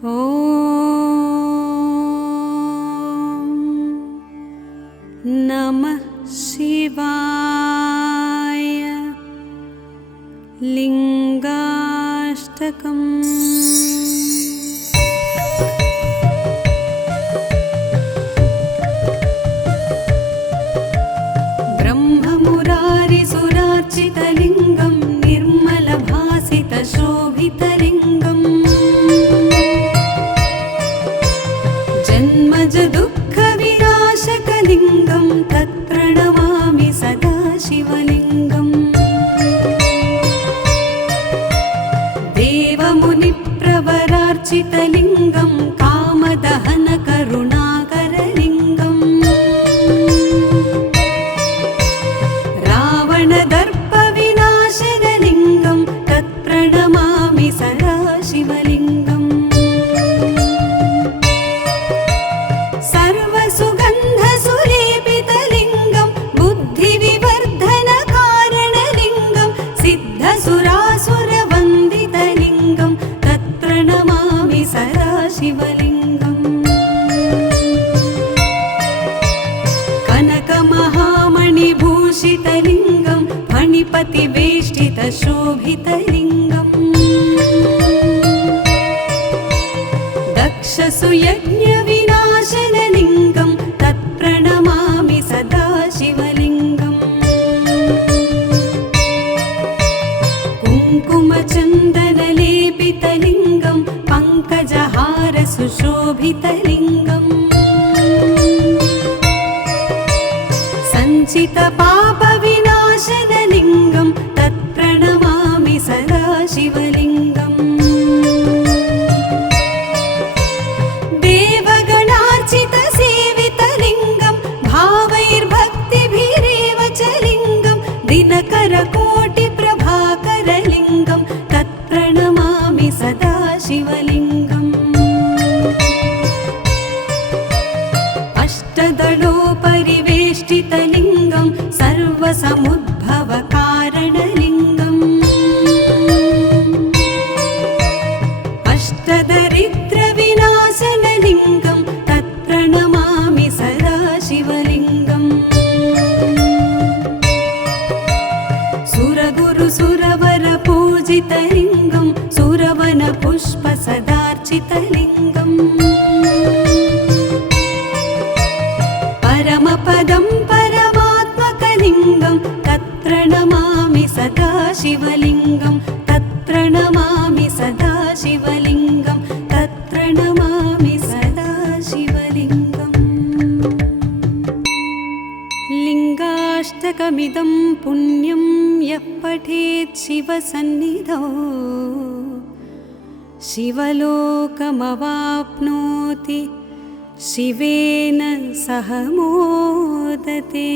ॐ नमः शिवाय। लिंगाष्टकम्। ब्रह्ममुरारिसुरार्चितलिङ्गं निर्मलभासितशोभितलिङ्गम् जन्मज दुःखविनाशकलिङ्गं तत्प्रणमामि सदा शिवलिङ्गम्। देवमुनिप्रवरार्चितलिङ्गं कामदहनकरुणाकरलिङ्गम् रावणदर्पविनाशनलिङ्गं तत्प्रणमामि सदा शिवलिङ्गम्। सर्वसुगन्धसुलेपितलिङ्गं बुद्धिविवर्धनकारणलिङ्गं सिद्धसुरासुरवन्दितलिङ्गं तत्प्रणमामि सदा शिवलिङ्गम्। कनकमहामणिभूषितलिङ्गं फणिपतिवेष्टितशोभितलिङ्गम् दक्षसुयज्ञविनाशनलिङ्गं तत्प्रणमामि सदा शिवलिङ्गम्। कुङ्कुमचन्दनलेपितलिङ्गं पङ्कजहारसुशोभितलिङ्गम् सञ्चितपापविनाशनलिङ्गं तत्प्रणमामि सदा शिवलिङ्गम्। देवगणार्चितसेवितलिङ्गं भावैर्भक्तिभिरेव च लिङ्गं दिनकरकोटिप्रभाकरलिङ्गं तत्प्रणमामि सदा शिवलिङ्गम्। अष्टदलोपरिवेष्टितलिङ्गं सर्वसमुद्भवकारणलिङ्गम् अष्टदरिद्रविनाशनलिङ्गं तत्प्रणमामि सदा शिवलिङ्गम्। सुरगुरुसुरवरपूजितलिङ्गं सुरवनपुष्पसदार्चितलिङ्गम् परमपदं परमात्मकलिङ्गं तत्प्रणमामि सदा शिवलिङ्गं तत्प्रणमामि सदा शिवलिङ्गं तत्प्रणमामि सदा शिवलिङ्गम्। लिङ्गाष्टकमिदं पुण्यं यः पठेत् शिवसन्निधौ शिवलोकमवाप्नोति शिवेन सह मोदते।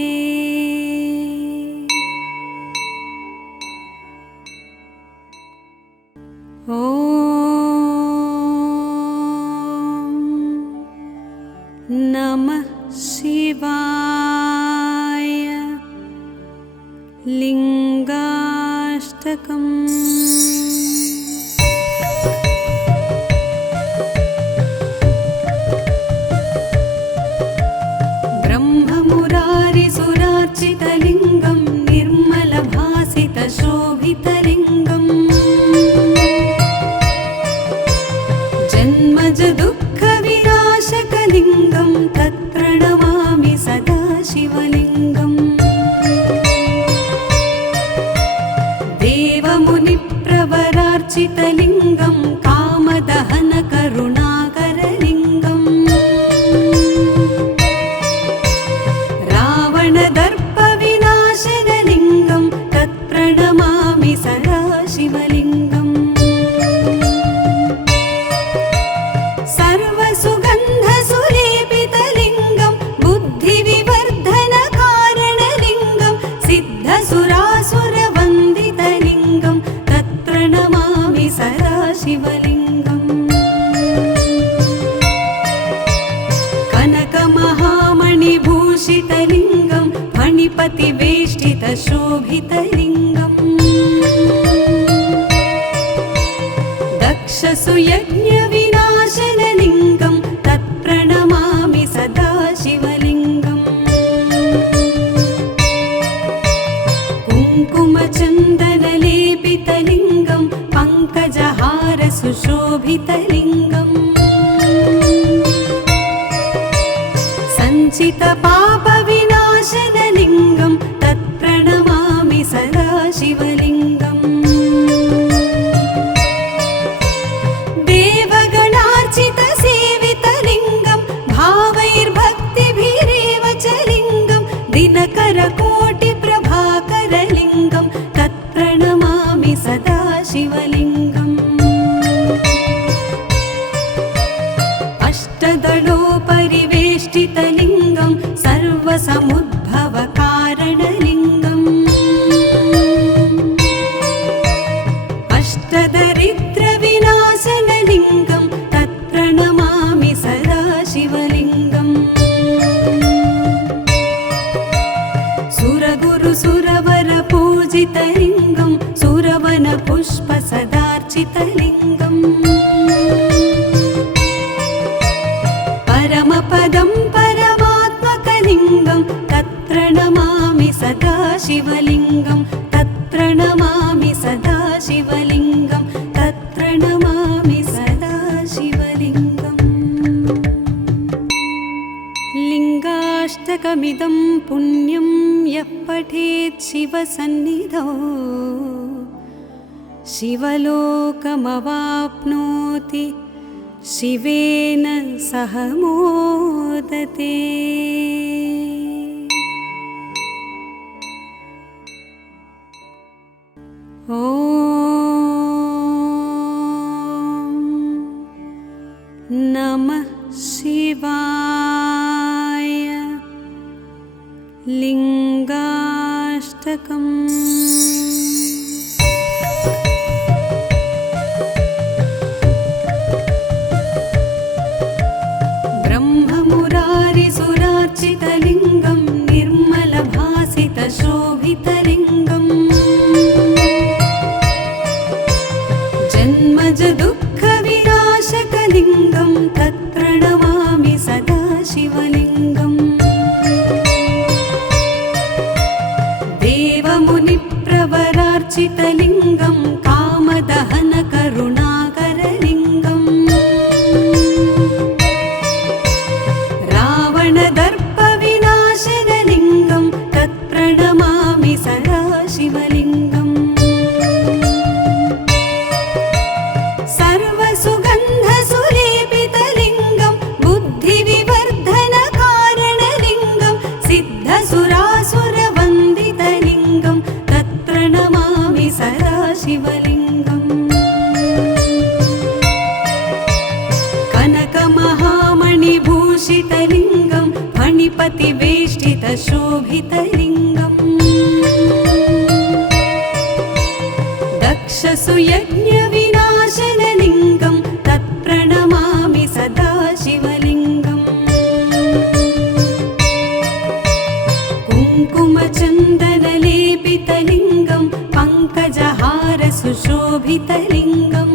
ॐ नमः शिवाय। लिंगाष्टकम्। ब्रह्ममुरारिसुरार्चितलिङ्गं निर्मलभासितशोभितलिङ्गम् जन्मज दुःखविनाशकलिङ्गं तत्प्रणमामि सदा शिवलिङ्गम्। देवमुनिप्रवरार्चितलिङ्गं कामदहनकरुणाकरलिङ्गम् रावणदर्पविनाशनलिङ्गं तत्प्रणमामि सदा शिवलिङ्गम्। सर्वसुगन्धसुलेपितलिङ्गं बुद्धिविवर्धनकारणलिङ्गं सिद्धसुरासुरवन्दितलिङ्गं तत्प्रणमामि सदा शिवलिङ्गम्। कनकमहामणिभूषितलिङ्गं फणिपतिवेष्टितशोभितलिङ्गम् दक्षसुयज्ञविनाश शोभितलिङ्गम् सञ्चितपापविनाशनलिङ्गं तत्प्रणमामि सदा शिवलिङ्गम् देवगणार्चितसेवितलिङ्गं भावैर्भक्तिभिरेव च लिङ्गं दिनकरकोटिप्रभाकरलिङ्गं तत्प्रणमामि सदा शिवलिङ्गम् अष्टदलोपरिवेष्टितलिङ्गं सर्वसमुद्भवकारणलिङ्गम् अष्टदरिद्रविनाशनलिङ्गं तत्प्रणमामि सदा शिवलिङ्गम् सुरगुरुसुरवरपूजितलिङ्गं सुरवनपुष्पसदार्चितलिङ्गम् परमपदं परमात्मकलिङ्गं तत्प्रणमामि सदा शिवलिङ्गं तत्प्रणमामि सदा शिवलिङ्गं तत्प्रणमामि सदा शिवलिङ्गम् लिङ्गाष्टकमिदं पुण्यं यः पठेत् शिवसन्निधौ शिवलोकमवाप्नोति शिवेन सह मोदते। ॐ नमः शिवाय। लिङ्गाष्टकम्। ब्रह्ममुरारिसुरार्चितलिङ्गं निर्मलभासितशोभितलिङ्गम् जन्मजदुःखविनाशकलिङ्गं तत्प्रणमामि सदा शिवलिङ्गम् देवमुनिप्रवरार्चितलिङ्गं कामदहनकरुणाकरलिङ्गम् रावणदर्पविनाशनलिङ्गं तत्प्रणमामि सदा शिवलिङ्गम् सर्वसुगन्धसुलेपितलिङ्गं बुद्धिविवर्धनकारणलिङ्गं सिद्धसुरासुरवन्दितलिङ्गं तत्प्रणमामि सदा शिवलिङ्गम् कनकमहामणिभूषितलिङ्गं फणिपतिवेष्टितशोभितलिङ्गम् दक्षसुयज्ञविनाशनलिङ्गं तत्प्रणमामि सदा शिवलिङ्गम् कुङ्कुमचन्दनलेपितलिङ्गं पङ्कजहारसुशोभितलिङ्गम्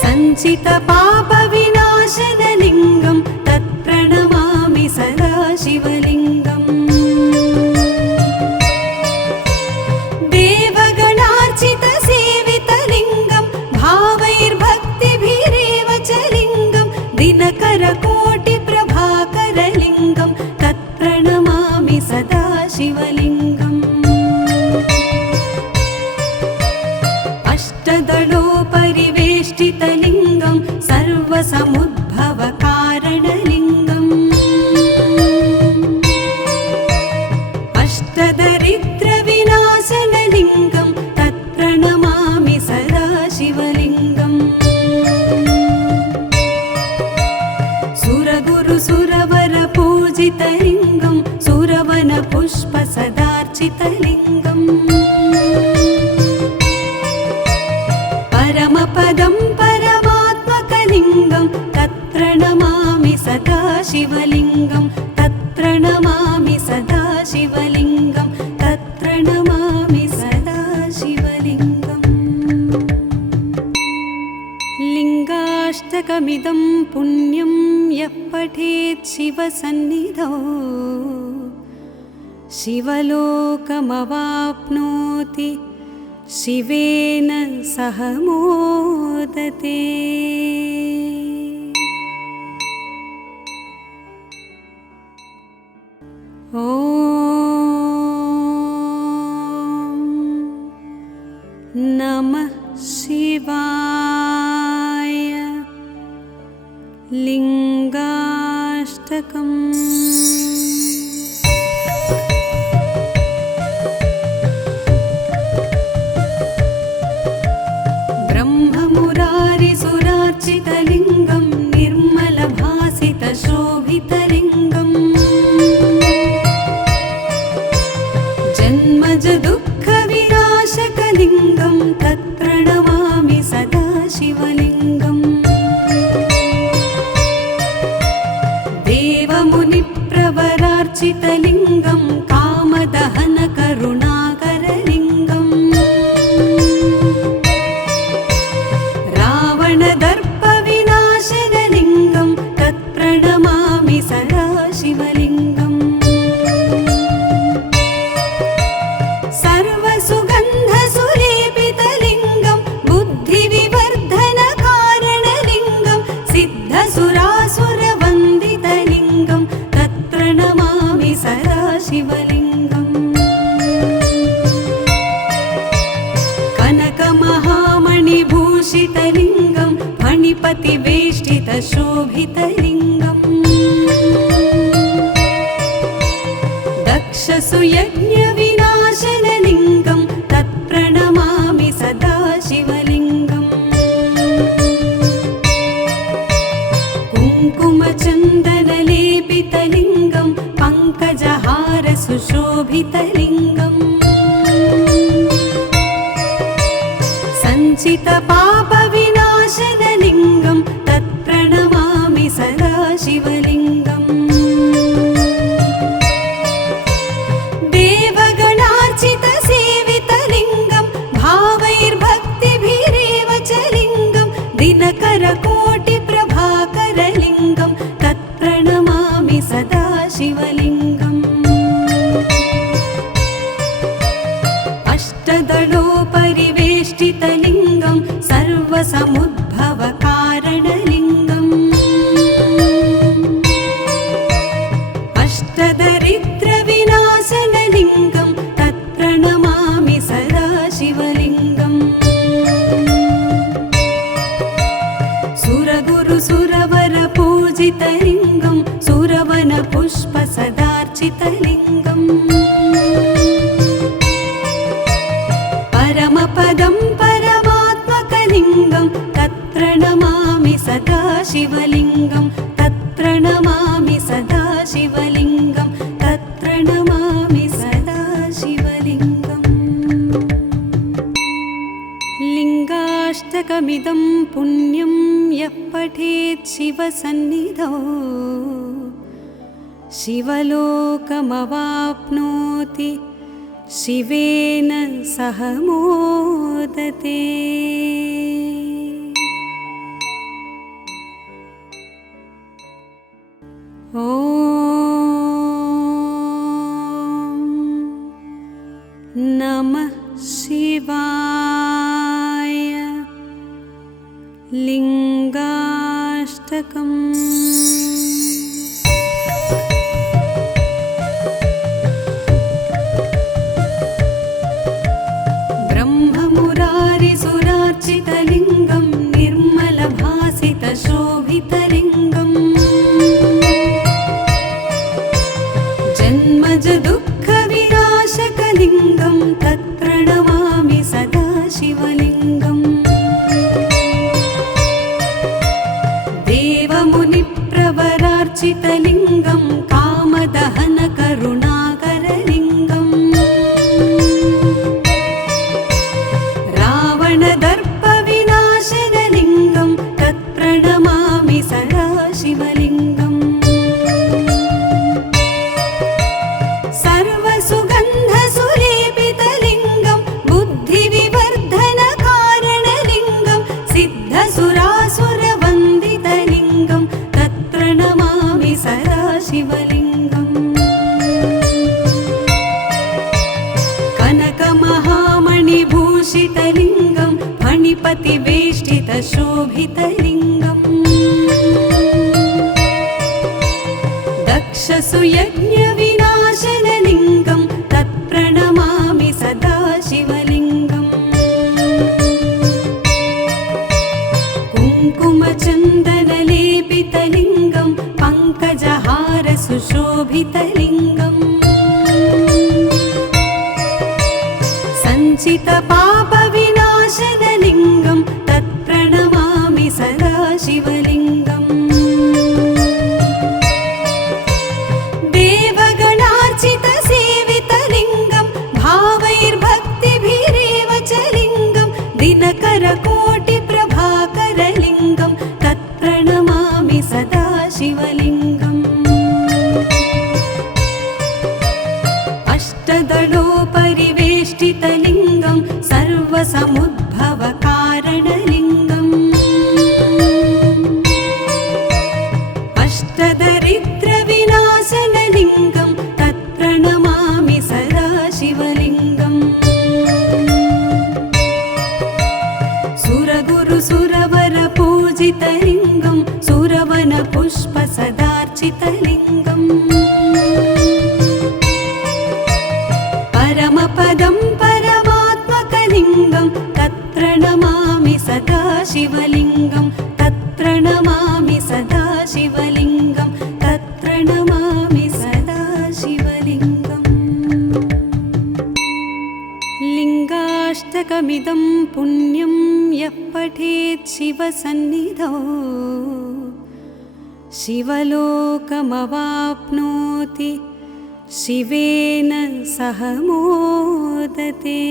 सञ्चितपापविनाशनलिङ्गं तत्प्रणमामि सदा शिवलिङ्गम् देवगणार्चितसेवितलिङ्गं भावैर्भक्तिभिरेव च लिङ्गं दिनकरकोटिप्रभाकरलिङ्गं तत्प्रणमामि सदा शिवलिङ्गम् अष्टदलोपरिवेष्टितलिङ्गं सर्वसमुद्भवकारणलिङ्गम् अष्टदरिद्रविनाशनलिङ्गं तत्प्रणमामि सदा शिवलिङ्गम् सुरगुरुसुरवरपूजितलिङ्गं सुरवनपुष्पसदार्चितलिङ्गम् परमपदं परमात्मकलिङ्गं तत्प्रणमामि सदा शिवलिङ्गं तत्प्रणमामि सदा शिवलिङ्गं तत्प्रणमामि सदा शिवलिङ्गम् लिङ्गाष्टकमिदं पुण्यं यः पठेत् शिवसन्निधौ शिवलोकमवाप्नोति शिवेन सह मोदते। ॐ नमः शिवाय। लिङ्गाष्टकम्। ब्रह्ममुरारिसुरार्चितलिङ्गं निर्मलभासितशोभितलिङ्गम् जन्मज दुःखविनाशकलिङ्गं तत्प्रणमामि सदा शिवलिङ्गम्। देवमुनिप्रवरार्चितलिङ्गं कामदहनकरुणाकरलिङ्गम् रावणदर्पविनाशनलिङ्गं तत्प्रणमामि सदा शिवलिङ्गम्। सर्वसुगन्धसुलेपितलिङ्गं बुद्धिविवर्धनकारणलिङ्गं सिद्धसुरासुरवन्दितलिङ्गं तत्प्रणमामि सदा शिवलिङ्गम्। कनकमहामणिभूषितलिङ्गं फणिपतिवेष्टितशोभितलिङ्गम् दक्षसुयज्ञविनाशनलिङ्गं तत्प्रणमामि सदा शिवलिङ्गम्। कुङ्कुमचन्दनलेपितलिङ्गं पङ्कजहारसुशोभितलिङ्गम् सञ्चितपापविनाशनलिङ्गं तत्प्रणमामि सदा शिवलिङ्गम्। देवगणार्चितसेवितलिङ्गं भावैर्भक्तिभिरेव च लिङ्गं दिनकरकोटिप्रभाकरलिङ्गं तत्प्रणमामि सदा शिवलिङ्गम्। अष्टदलोपरिवेष्टितलिङ्गं सर्वसमुद्भवकारणलिङ्गम् अष्टदरिद्रविनाशनलिङ्गं तत्प्रणमामि सदा शिवलिङ्गम्। सुरगुरुसुरवरपूजितलिङ्गं सुरवनपुष्पसदार्चितलिङ्गम् परमपदं परमात्मकलिङ्गं तत्प्रणमामि सदा शिवलिङ्गं तत्प्रणमामि सदा शिवलिङ्गं तत्प्रणमामि सदा शिवलिङ्गम्। लिङ्गाष्टकमिदं पुण्यं यः पठेत् शिवसन्निधौ शिवलोकमवाप्नोति शिवेन सह मोदते। ॐ नमः शिवाय। लिङ्गाष्टकम्। ब्रह्ममुरारिसुरार्चितलिङ्गं निर्मलभासितशोभितलिङ्गम् जन्मज दुःखविनाशकलिङ्गं तत्प्रणमामि सदा शिवलिङ्गम्। देवमुनिप्रवरार्चितलिङ्गं कामदहनकरुणाकरलिङ्गम् रावणदर्पविनाशनलिङ्गं तत्प्रणमामि सदा शिवलिङ्गम्। सर्वसुगन्धसुलेपितलिङ्गं बुद्धिविवर्धनकारणलिङ्गं सिद्धसुरासुरवन्दितलिङ्गं तत्प्रणमामि सदा शिवलिङ्गम्। कनकमहामणिभूषितलिङ्गं फणिपतिवेष्टितशोभितलिङ्गम् दक्षसुयज्ञविनाशनलिङ्गं तत्प्रणमामि सदा शिवलिङ्गम् कुङ्कुमचन्दनलेपितलिङ्गं पङ्कजहारसुशोभितलिङ्गम् सञ्चितपापविनाशनलिङ्गं तत्प्रणमामि सदा शिवलिङ्गम् देवगणार्चितसेवितलिङ्गं भावैर्भक्तिभिरेव च लिङ्गं दिनकरकोटिप्रभाकरलिङ्गं तत्प्रणमामि सदा शिवलिङ्गम् अष्टदलोपरिवेष्टितलिङ्गं सर्वसमुद्भवकारणलिङ्गम् अष्टदरिद्रविनाशनलिङ्गं तत्प्रणमामि सदा शिवलिङ्गम् सुरगुरुसुरवरपूजितलिङ्गं सुरवनपुष्पसदार्चितलिङ्गम् परमपदं परमात्मकलिङ्गं तत्प्रणमामि सदा शिवलिङ्गं तत्प्रणमामि सदा शिवलिङ्गं तत्प्रणमामि सदा शिवलिङ्गम् लिङ्गाष्टकमिदं पुण्यं यः पठेत् शिवसन्निधौ शिवलोकमवाप्नोति शिवेन सह मोदते।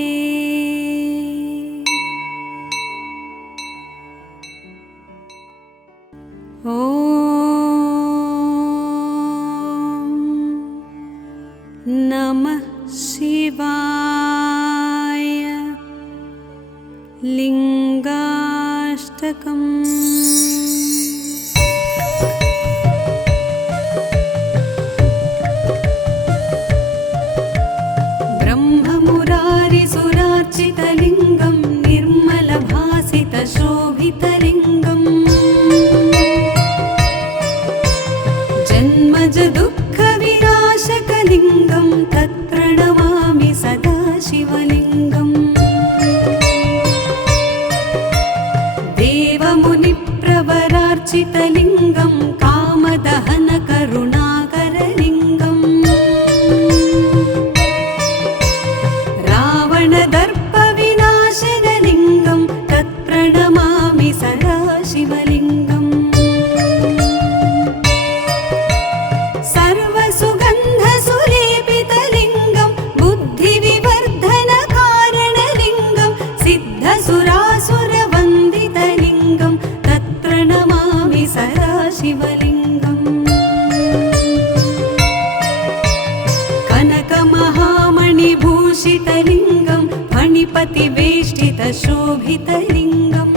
ॐ नमः शिवाय। लिङ्गाष्टकम्। ब्रह्ममुरारिसुरार्चितलिङ्गं निर्मलभासितशोभितलिङ्गम् जन्मजदुःखविनाशकलिङ्गं तत्प्रणमामि सदा शिवलिङ्गम् देवमुनिप्रवरार्चितलिङ्गं कामदहनकरुणाकरलिङ्गम् रावणदर्पविनाशनलिङ्गं तत्प्रणमामि सदा शिवलिङ्गम् सर्वसुगन्धसुलेपितलिङ्गं बुद्धिविवर्धनकारणलिङ्गं सिद्धसुरासुरवन्दितलिङ्गं तत्प्रणमामि सदा शिवलिङ्गम् कनकमहामणिभूषितलिङ्गं फणिपतिवेष्टितशोभितलिङ्गम्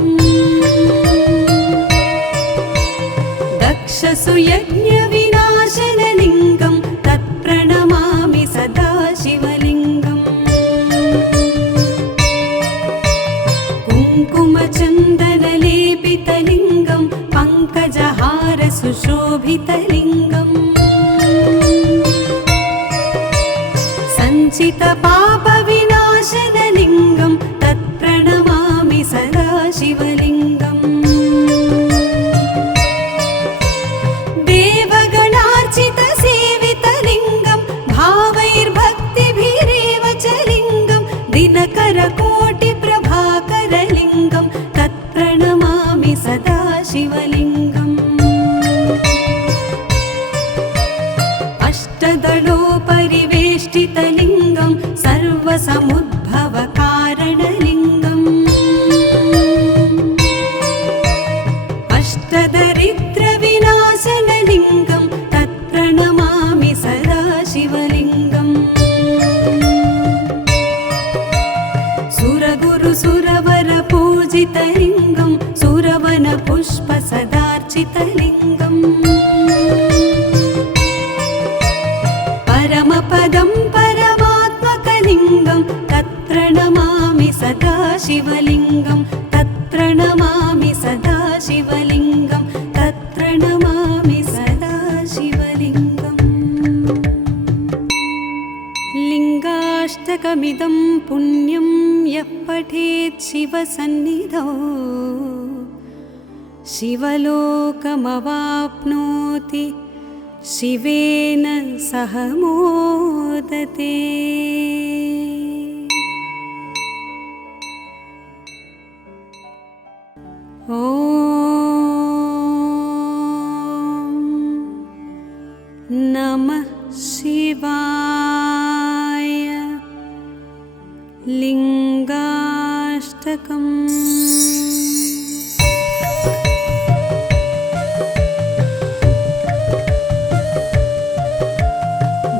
दक्षसुयज्ञविनाशनलिङ्गं तत्प्रणमामि सदा शिवलिङ्गम् कुङ्कुमचन्दनलेपितलिङ्गं पङ्कजहारसुशोभितलिङ्गम् सञ्चितपापविनाशनलिङ्गं तत्प्रणमामि सदा शिवलिङ्गम् देवगणार्चितसेवितलिङ्गं भावैर्भक्तिभिरेव च लिङ्गं दिनकरकोटिप्रभाकरलिङ्गं तत्प्रणमामि सदा शिवलिङ्गम् अष्टदलोपरिवेष्टितलिङ्गं सर्वसमुद्भवकारणलिङ्गम् अष्टदरिद्रविनाशनलिङ्गं तत्प्रणमामि सदा शिवलिङ्गम् सुरगुरुसुरवरपूजितलिङ्गं सुरवनपुष्पसदार्चितलिङ्गम् परमपदं परमात्मकलिङ्गं तत्प्रणमामि सदा शिवलिङ्गं तत्र तत्प्रणमामि सदा शिवलिङ्गं तत्प्रणमामि सदा शिवलिङ्गम् लिङ्गाष्टकमिदं पुण्यं यः पठेत् शिवसन्निधौ शिवलोकमवाप्नोति शिवेन सह मोदते। ॐ नमः शिवाय। लिङ्गाष्टकम्।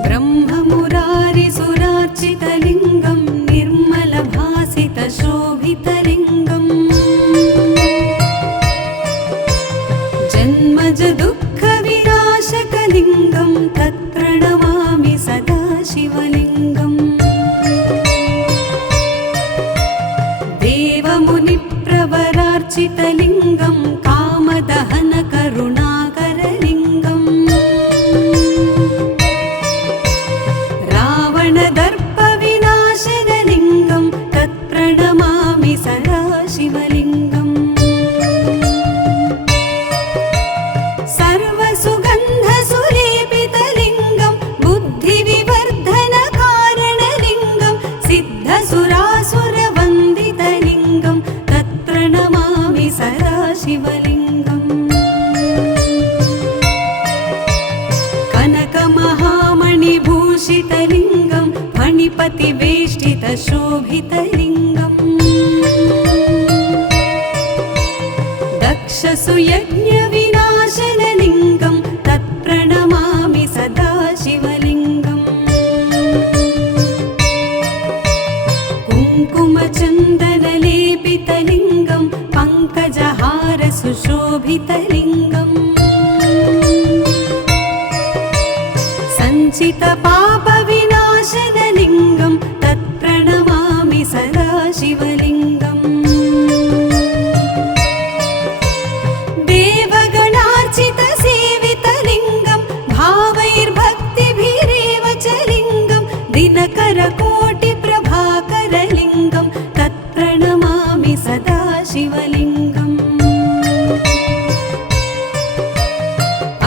ब्रह्ममुरारिसुरार्चितलिङ्गं निर्मलभासितशोभितलिङ्गम् जन्मजदुःखविनाशकलिङ्गं तत्प्रणमामि सदा शिवलिङ्गम् देवमुनिप्रवरार्चितलिङ्गं कामदहनकरुणाकरलिङ्गम् रावणदर्पविनाशनलिङ्गं तत्प्रणमामि सदा शिवलिङ्गम् सर्वसुगन्धसुलेपितलिङ्गं बुद्धिविवर्धनकारणलिङ्गं सिद्धसुरासुरवन्दितलिङ्गं तत्प्रणमामि सदा शिवलिङ्गम् कनकमहामणिभूषितलिङ्गं फणिपतिवेष्टितशोभितलिङ्गम् दक्षसुयज्ञविनाशनलिङ्गं तत्प्रणमामि सदा शिवलिङ्गम् कुङ्कुमचन्दनलेपितलिङ्गं पङ्कजहारसुशोभितलिङ्गम् सञ्चितपापविनाशनलिङ्गं तत्प्रणमामि सदा शिवलिङ्गम् देवगणार्चितसेवितलिङ्गं भावैर्भक्तिभिरेव च लिङ्गं दिनकरकोटिप्रभाकरलिङ्गं तत्प्रणमामि सदा शिवलिङ्गम्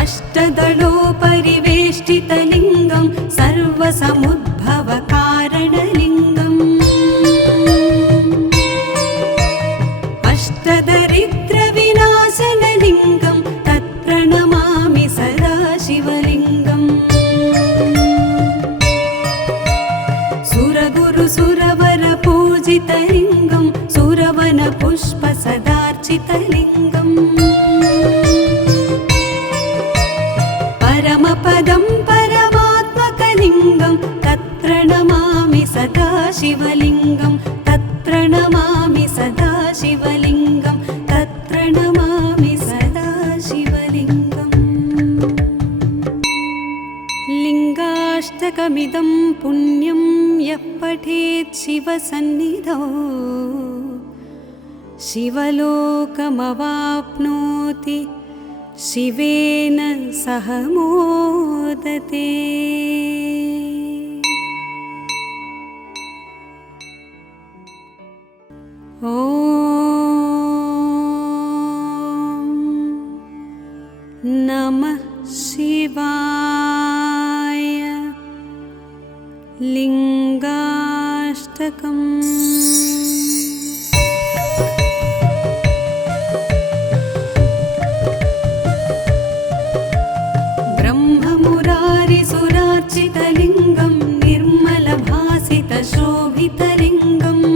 अष्टदलोपरिवेष्टितलिङ्गं सर्वसमुद्भवकारणलिङ्गम् अष्टदरिद्रविनाशनलिङ्गं तत्प्रणमामि सदा शिवलिङ्गम् सुरगुरुसुरवरपूजितलिङ्गं सुरवनपुष्पसदार्चितलिङ्गम् परमपदं परमात्मकलिङ्गं तत्प्रणमामि सदा शिवलिङ्गं तत्प्रणमामि सदा शिवलिङ्गं तत्प्रणमामि सदा शिवलिङ्गम् लिङ्गाष्टकमिदं पुण्यं यः पठेत् शिवसन्निधौ शिवलोकमवाप्नोति शिवेन सह मोदते। ॐ नमः शिवाय। लिङ्गाष्टकम्। ब्रह्ममुरारिसुरार्चितलिङ्गं निर्मलभासितशोभितलिङ्गम्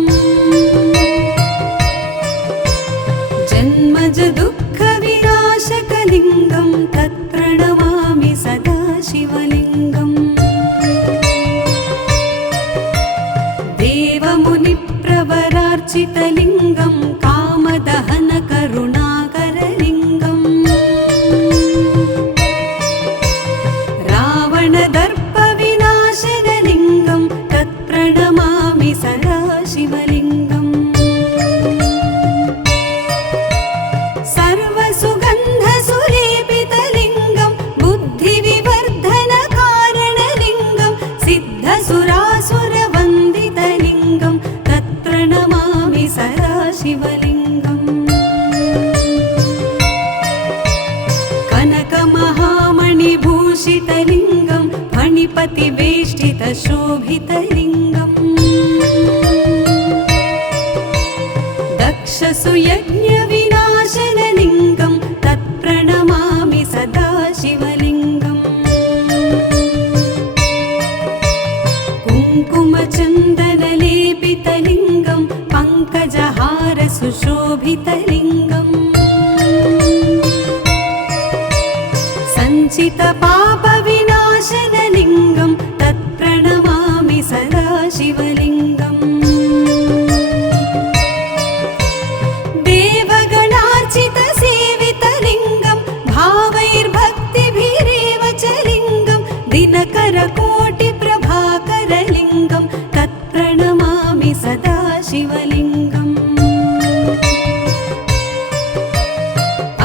जन्मजदुःखविनाशकलिङ्गं तत्प्रणमामि सदा शिवलिङ्गम् देवमुनिप्रवरार्चितलिङ्गं कामदहनकरुणाकरलिङ्गम् रावणदर्पविनाशनलिङ्गं तत्प्रणमामि सदा शिवलिङ्गम् भूषितलिङ्गं फणिपतिवेष्टितशोभितलिङ्गम् दक्षसुयज्ञविनाशनलिङ्गं तत्प्रणमामि सदा शिवलिङ्गम् कुङ्कुमचन्दनलेपितलिङ्गं पङ्कजहारसुशोभितलिङ्गम् सञ्चितपापविनाशनलिङ्गं तत्प्रणमामि सदा शिवलिङ्गम् देवगणार्चितसेवितलिङ्गं भावैर्भक्तिभिरेव च लिङ्गं दिनकरकोटिप्रभाकरलिङ्गं तत्प्रणमामि सदा शिवलिङ्गम्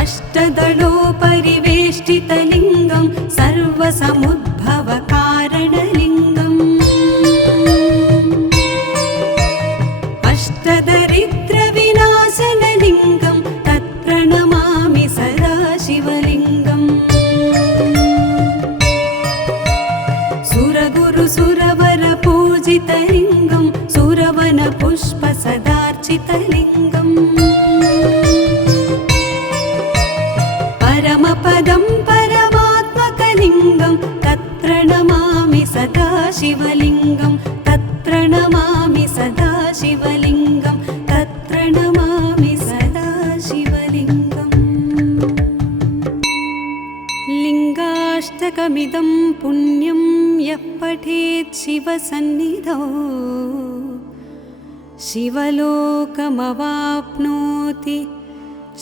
अष्टदलोपरिवेष्टितलिङ्गं सर्वसमुद्भवकारणलिङ्गम् अष्टदरिद्रविनाशनलिङ्गं तत्प्रणमामि सदा शिवलिङ्गम् सुरगुरुसुरवरपूजितलिङ्गं सुरवनपुष्पसदार्चितलिङ्गम् परमपदं परमात्मकलिङ्गं तत्प्रणमामि सदा शिवलिङ्गं तत्प्रणमामि सदा शिवलिङ्गं तत्प्रणमामि सदा शिवलिङ्गम् लिङ्गाष्टकमिदं पुण्यं यः पठेत् शिवसन्निधौ शिवलोकमवाप्नोति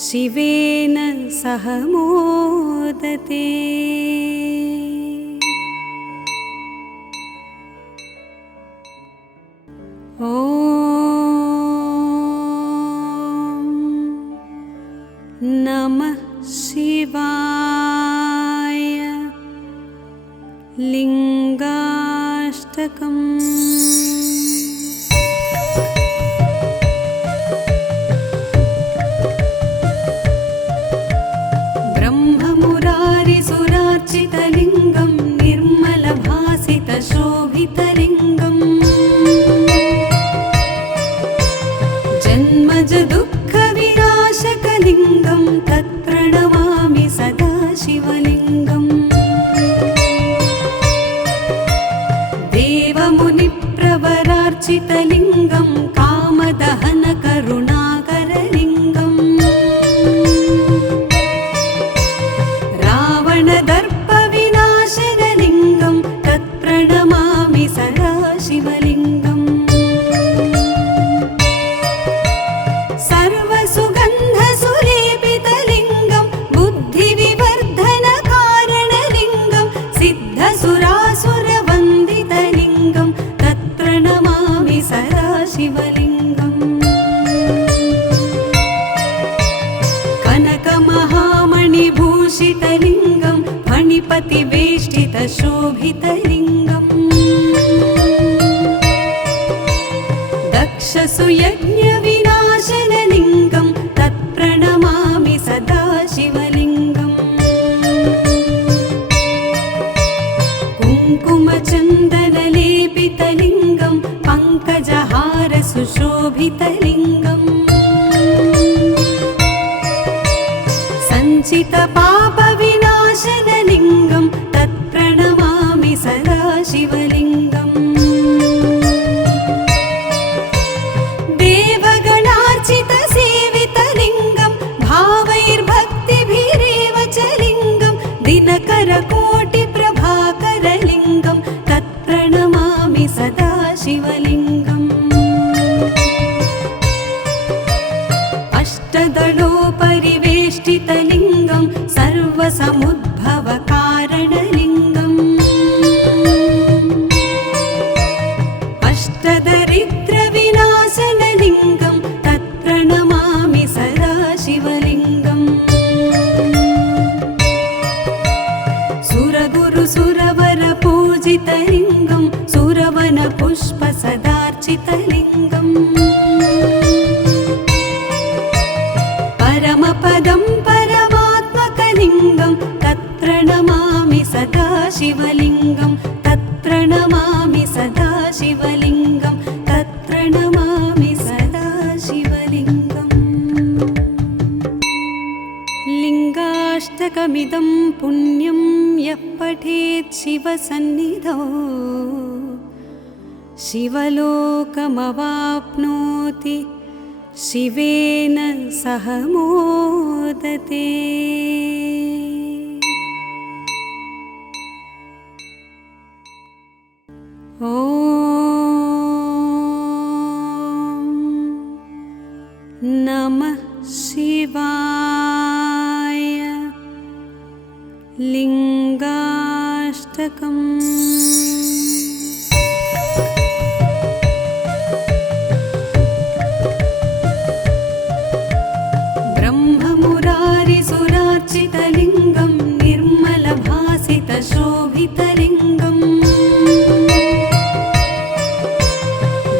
शिवेन सह मोदते। ॐ नमः शिवाय। लिङ्गाष्टकम्। ब्रह्ममुरारिसुरार्चितलिङ्गं निर्मलभासितशोभितलिङ्गम् जन्मजदुःखविनाशकलिङ्गं तत्प्रणमामि सदा शिवलिङ्गम् देवमुनिप्रवरार्चितलिङ्गं कामदहनकरुणाकरलिङ्गम् रावणदर्पविनाशनलिङ्गं तत्प्रणमामि सदा शिवलिङ्गम् सर्वसुगन्धसुलेपितलिङ्गं बुद्धिविवर्धनकारणलिङ्गं सिद्धसुरासुरवन्दितलिङ्गं तत्प्रणमामि सदा शिवलिङ्गम् कनकमहामणिभूषितलिङ्गं फणिपतिवेष्टितशोभितलिङ्गम् दक्षसुयज्ञविनाशनलिङ्गं तत्प्रणमामि सदा शिवलिङ्गम् कुङ्कुमचन्दनलेपितलिङ्गं पङ्कजहारसुशोभितलिङ्गम् सञ्चितपापविनाशनलिङ्गं तत्प्रणमामि सदा शिवलिङ्गम् देवगणार्चितसेवितलिङ्गं भावैर्भक्तिभिरेव च लिङ्गं दिनकरकोटिप्रभाकरलिङ्गं तत्प्रणमामि सदा शिवलिङ्गम् अष्टदलोपरिवेष्टितलिङ्गं सर्वसमुद्भवकारणलिङ्गम् अष्टदरिद्रविनाशनलिङ्गं तत्प्रणमामि सदा शिवलिङ्गम् शिवलिङ्गं तत्प्रणमामि सदा शिवलिङ्गं तत्प्रणमामि सदा शिवलिङ्गम् लिङ्गाष्टकमिदं पुण्यं यः पठेत् शिवसन्निधौ शिवलोकमवाप्नोति शिवेन सह मोदते। ॐ नमः शिवाय। लिङ्गाष्टकम्। ब्रह्ममुरारिसुरार्चितलिङ्गं निर्मलभासितशोभितलिङ्गम्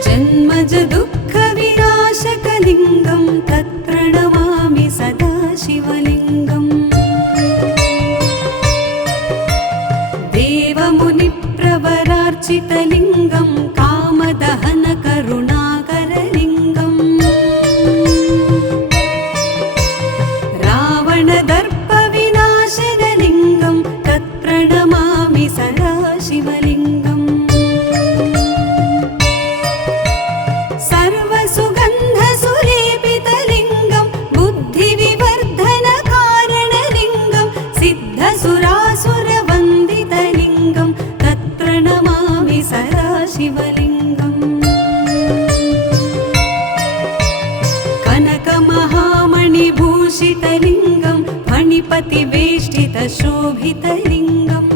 जन्मज दुःखविनाशकलिङ्गं तत्प्रणमामि सदा शिवलिङ्गम् देवमुनिप्रवरार्चितलिङ्गं कामदहनकरुणाकरलिङ्गम् रावणदर्पविनाशनलिङ्गं तत्प्रणमामि सदा शिवलिङ्गम् सर्वसुगन्धसुलेपितलिङ्गं बुद्धिविवर्धनकारणलिङ्गं सिद्धसुरासुरवन्दितलिङ्गं तत्प्रणमामि सदा शिवलिङ्गम् कनकमहामणिभूषितलिङ्गं फणिपतिवेष्टितशोभितलिङ्गम्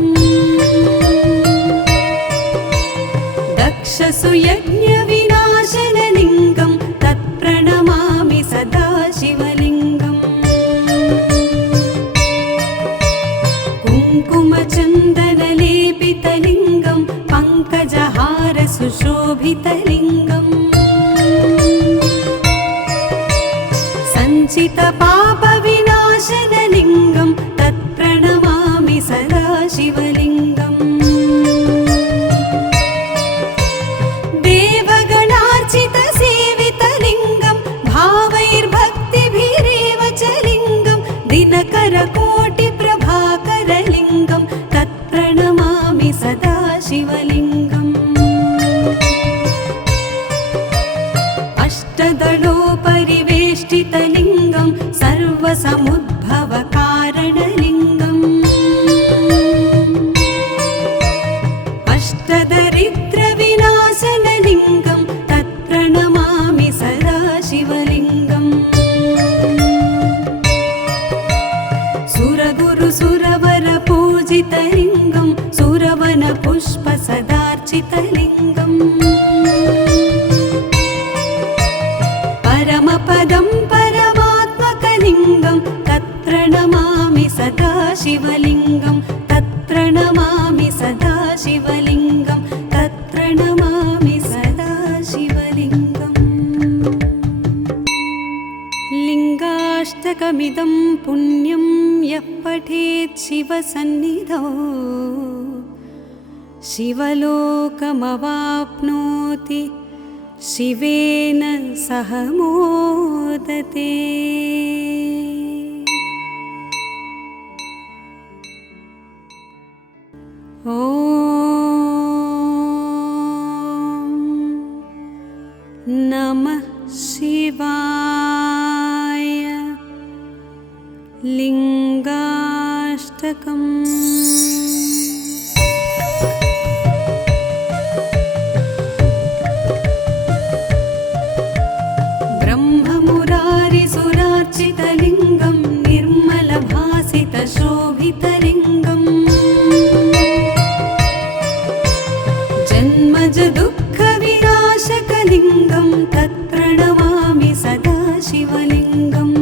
दक्षसुयज्ञविनाशनलिङ्गं तत्प्रणमामि सदा शिवलिङ्गम् कुङ्कुमचन्दनलेपितलिङ्गं पङ्कजहारसुशोभितलिङ्गम् सञ्चितपापविनाशनलिङ्गं तत्प्रणमामि सदा शिवलिङ्गम् देवगणार्चितसेवितलिङ्गं भावैर्भक्तिभिरेव च लिङ्गं दिनकरकोटिप्रभाकरलिङ्गं तत्प्रणमामि सदा शिवलिङ्गम् अष्टदलोपरिवेष्टितलिङ्गं सर्वसमुद्भवकारणलिङ्गम् अष्टदरिद्रविनाशनलिङ्गं तत्प्रणमामि सदा शिवलिङ्गम् सुरगुरुसुरवरपूजितलिङ्गं सुरवनपुष्पसदार्चितलिङ्गम् परमपदं परमात्मकलिङ्गं तत्प्रणमामि सदा शिवलिङ्गं तत्प्रणमामि सदा शिवलिङ्गं तत्प्रणमामि सदा शिवलिङ्गम् लिङ्गाष्टकमिदं पुण्यं यः पठेत् शिवसन्निधौ शिवलोकमवाप्नोति शिवेन सह मोदते। ॐ नमः शिवाय। लिङ्गाष्टकम्। ब्रह्ममुरारिसुरार्चितलिङ्गं निर्मलभासितशोभितलिङ्गम् जन्मज दुःखविनाशकलिङ्गं तत्प्रणमामि सदा शिवलिङ्गम्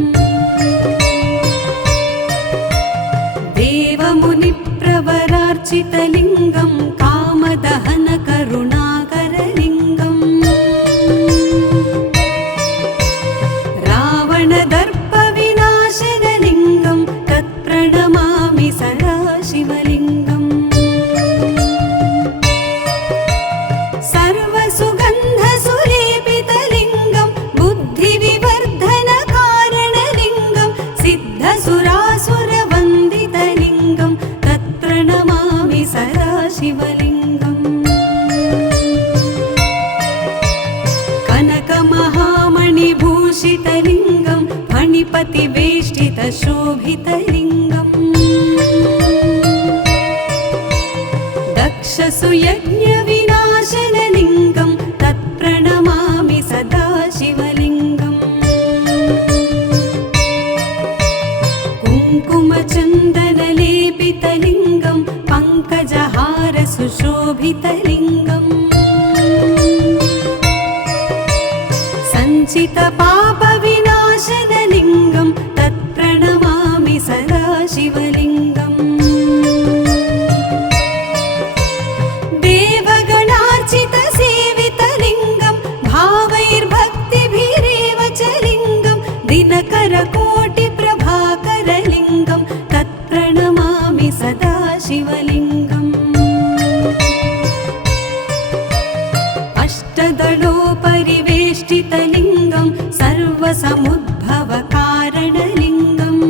देवमुनिप्रवरार्चितलिङ्गं कामदहनकरुणाकरलिङ्गम् रावणदर्पविनाशनलिङ्गं तत्प्रणमामि सदा शिवलिङ्गम् शोभितलिङ्गम् दक्षसुयज्ञविनाशनलिङ्गं तत्प्रणमामि सदा शिवलिङ्गम् कुङ्कुमचन्दनलेपितलिङ्गं पङ्कजहारसुशोभितलिङ्गम् सञ्चितपापविनाशनलिङ्गं तत्प्रणमामि सदा शिवलिङ्गम् देवगणार्चितसेवितलिङ्गं भावैर्भक्तिभिरेव च लिङ्गं दिनकरकोटिप्रभाकरलिङ्गं तत्प्रणमामि सदा शिवलिङ्गम् अष्टदलोपरिवेष्टितलिङ्गं सर्वसमुद्भवकारणलिङ्गम्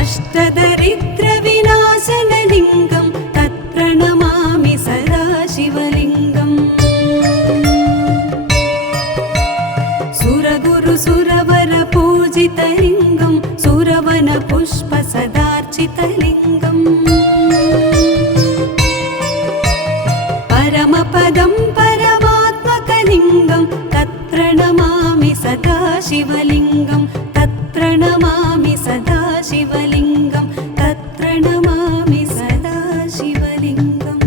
अष्टदरिद्रविनाशनलिङ्गं तत्प्रणमामि सदा शिवलिङ्गम् सुरगुरुसुरवरपूजितलिङ्गं सुरवनपुष्पसदार्चितलिङ्गम् परमपदं परमात्मकलिङ्गं तत्प्रणमामि सदा शिवलिङ्गं तत्प्रणमामि सदा शिवलिङ्गं तत्प्रणमामि सदा शिवलिङ्गम्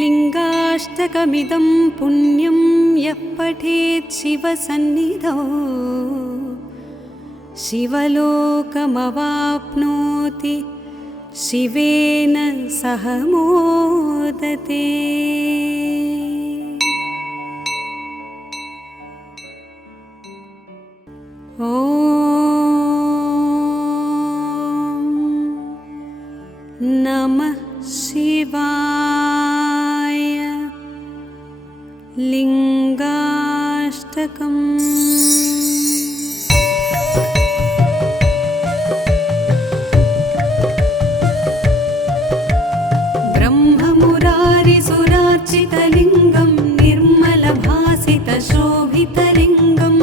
लिङ्गाष्टकमिदं पुण्यं यः पठेत् शिवसन्निधौ शिवलोकमवाप्नोति शिवेन सह मोदते। ॐ नमः शिवाय। लिङ्गाष्टकम्। ब्रह्ममुरारिसुरार्चितलिङ्गं निर्मलभासितशोभितलिङ्गम्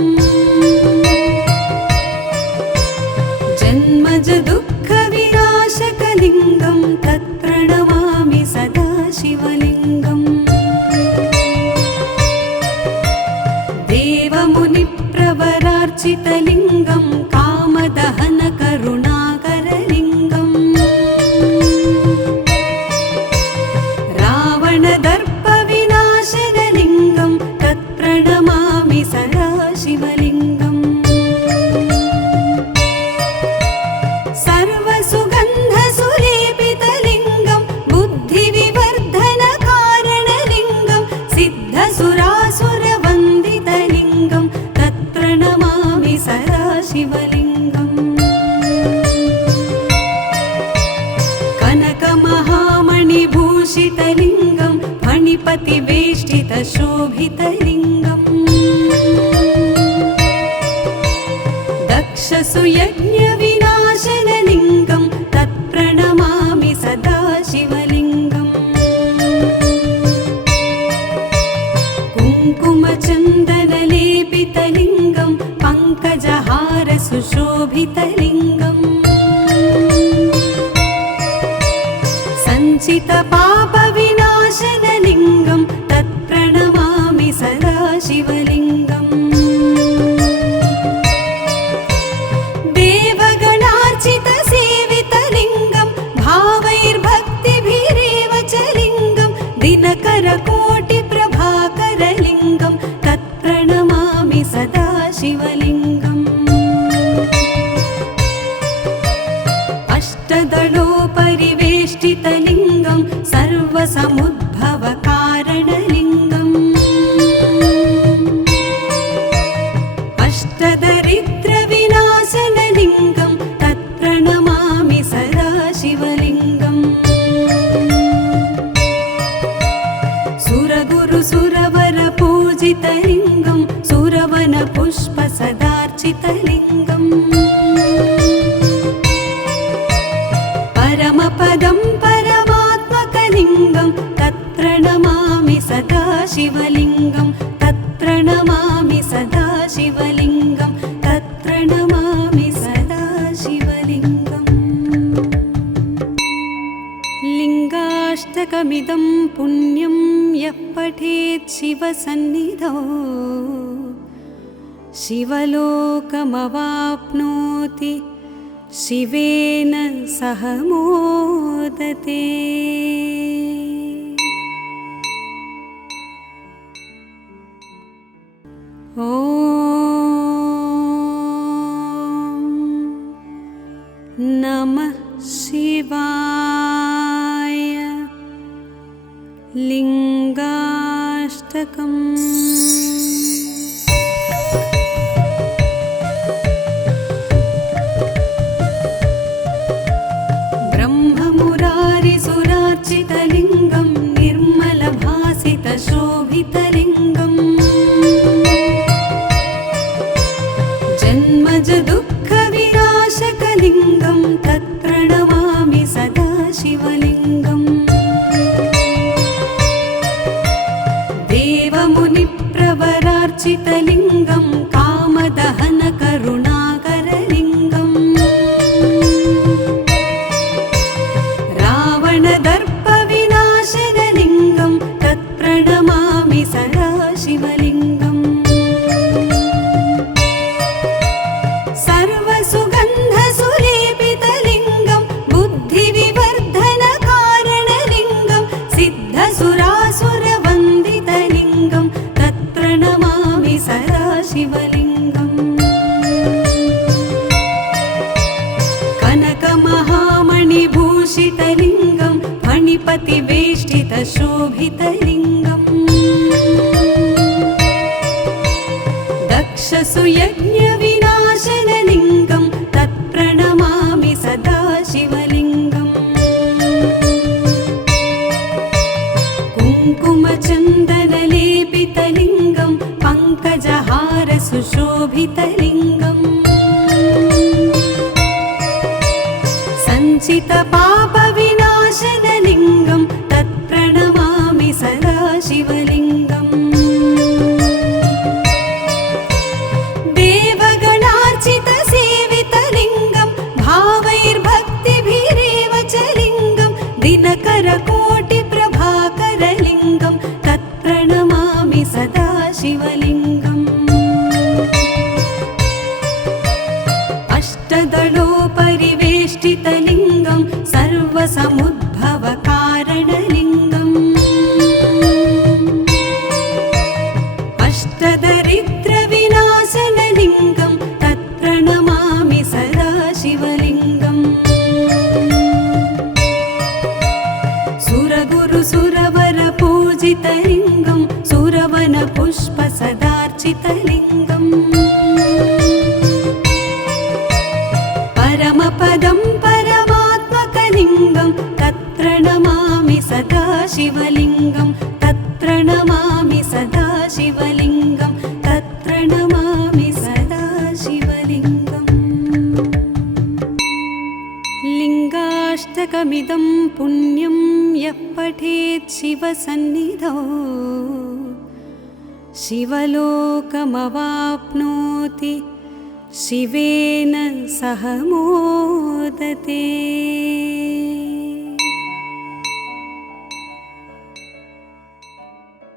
जन्मजदुःखविनाशकलिङ्गं तत्प्रणमामि सदा शिवलिङ्गम् देवमुनिप्रवरार्चितलिङ्गं कामदहनकरुणाकरलिङ्गम् रावणदर्पविनाशनलिङ्गं तत्प्रणमामि सदा शिवलिङ्गम् सर्वसुगन्धसुलेपितलिङ्गं बुद्धिविवर्धनकारणलिङ्गं सिद्धसुरासुरवन्दितलिङ्गं तत्प्रणमामि सदा शिवलिङ्गम् कनकमहामणिभूषितलिङ्गं फणिपतिवेष्टितशोभितलिङ्गम् दक्षसुयज्ञविनाशनलिङ्गं तत्प्रणमामि सदा शिवलिङ्गम् कुङ्कुमचन्दनलेपितलिङ्गं पङ्कजहारसुशोभितलिङ्गम् सञ्चितपापविनाशनलिङ्गं तत्प्रणमामि सदा शिवलिङ्गम् देवगणार्चितसेवितलिङ्गं भावैर्भक्तिभिरेव च लिङ्गं दिनकरकोटिप्रभाकरलिङ्गं तत्प्रणमामि सदा शिवलिङ्गम् अष्टदलोपरिवेष्टितलिङ्गं सर्वसमुद्भवकारणलिङ्गम् अष्टदरिद्रविनाशनलिङ्गं तत्प्रणमामि सदा शिवलिङ्गम् सुरगुरुसुरवरपूजितलिङ्गं सुरवनपुष्पसदार्चितलिङ्गम् परमपदं परमात्मकलिङ्गं तत्प्रणमामि सदा शिवलिङ्गं तत्प्रणमामि सदा शिवलिङ्गं तत्र नमामि सदा शिवलिङ्गम् लिङ्गाष्टकमिदं पुण्यं यः पठेत् शिवसन्निधौ शिवलोकमवाप्नोति शिवेन सह मोदते। ॐ नमः शिवाय। लिङ्गाष्टकम्। ब्रह्ममुरारिसुरार्चितलिङ्गं निर्मलभासितशोभितलिङ्गम् जन्मज दुःखविनाशकलिङ्गं तत्र नमामि सदा शिवलिङ्गम् देवमुनिप्रवरार्चितलिङ्गं कामदहनकरुणाकरलिङ्गम् रावणदर्पविनाशनलिङ्गं तत्र नमामि सदा शिवलिङ्गम् सर्वसुगन्धसुलेपितलिङ्गं बुद्धिविवर्धनकारणलिङ्गं सिद्धसुरासुरवन्दितलिङ्गं तत्र नमामि सदा शिवलिङ्गम् कनकमहामणिभूषितलिङ्गं फणिपतिवेष्टितशोभितलिङ्गम् दक्षसुयज्ञविनाशनलिङ्गं तत्र नमामि सदा शिवलिङ्गम् कुङ्कुमचन्दनलेपितलिङ्गं पङ्कजहारसुशोभितलिङ्गम् सञ्चितपापविनाशनलिङ्गं तत्र नमामि सदा शिवलिङ्गम् देवगणार्चितसेवितलिङ्गं भावैर्भक्तिभिरेव च लिङ्गं दिनकरकोटिप्रभाकरलिङ्गं तत्र नमामि सदा शिवलिङ्गम् अष्टदलोपरिवेष्टितलिङ्गं सर्वसमुद्भवकारणलिङ्गम् अष्टदरिद्रविनाशनलिङ्गं तत्र नमामि सदा शिवलिङ्गम् सुरगुरुसुरवरपूजितलिङ्गं सुरवनपुष्पसदार्चितलिङ्गम् परमपदं परमात्मकलिङ्गं तत्र नमामि सदा शिवलिङ्गं तत्र नमामि सदा शिवलिङ्गं तत्र नमामि सदा शिवलिङ्गम् लिङ्गाष्टकमिदं पुण्यं यः पठेत् शिवसन्निधौ शिवलोकमवाप्नोति शिवेन सह मोदते।